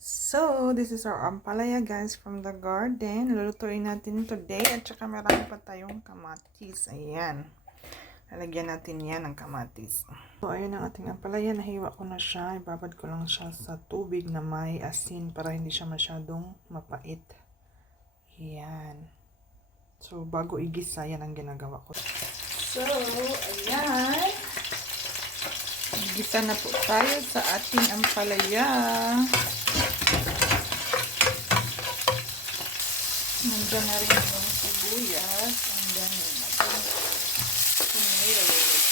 So, this is our ampalaya guys from the garden. Lulutuin natin today at saka marami pa tayong kamatis. Ayan. Lalagyan natin yan ng kamatis. So, ayun ang ating ampalaya. Nahiwa ko na siya. Ibabad ko lang siya sa tubig na may asin para hindi siya masyadong mapait. Ayan. So, bago igisa, yan ang ginagawa ko. So, ayan. Gisa na po tayo sa ating ampalaya. Nandiyan na rin yung sibuyas. And then, yung ating tomatoes.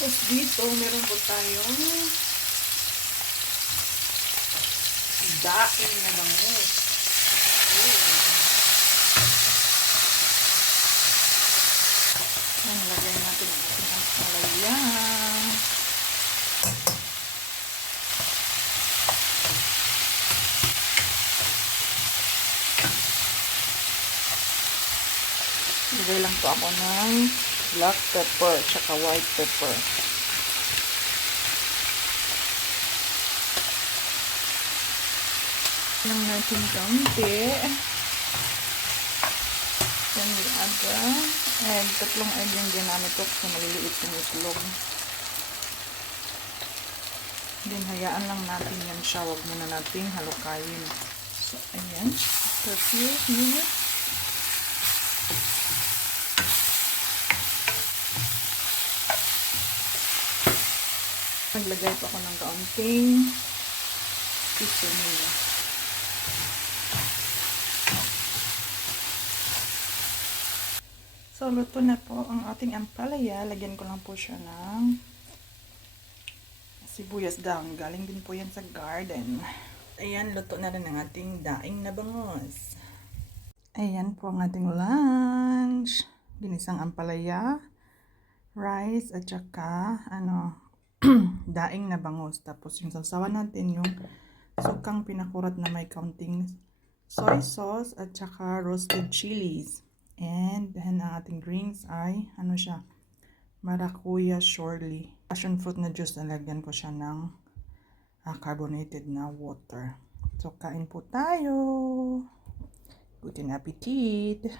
Tapos dito, meron po tayong daing na bangus. Yan, lagay natin ang ating ampalaya. Lagay lang po ako ng black pepper tsaka white pepper. lang natin kaunti. We add the egg. Tatlong egg yung ginamit ko kasi maliliit yung itlog. Then hayaan lang natin yan siya. Huwag muna natin halukayin. So, ayan. For a Naglagay pa ako ng kaunting seasoning. So, luto na po ang ating ampalaya. Lagyan ko lang po siya ng sibuyas down. Galing din po yan sa garden. Ayan, luto na rin ang ating daing na bangos. Ayan po ang ating lunch. Ginisang ampalaya, rice, at saka, ano, daing na bangos. Tapos yung sausawan natin yung sukang pinakurat na may counting soy sauce at saka roasted chilies. And then ang ating drinks ay ano siya? Maracuya Shorely. Passion fruit na juice nalagyan ko siya ng ah, carbonated na water. So kain po tayo. Good appetit.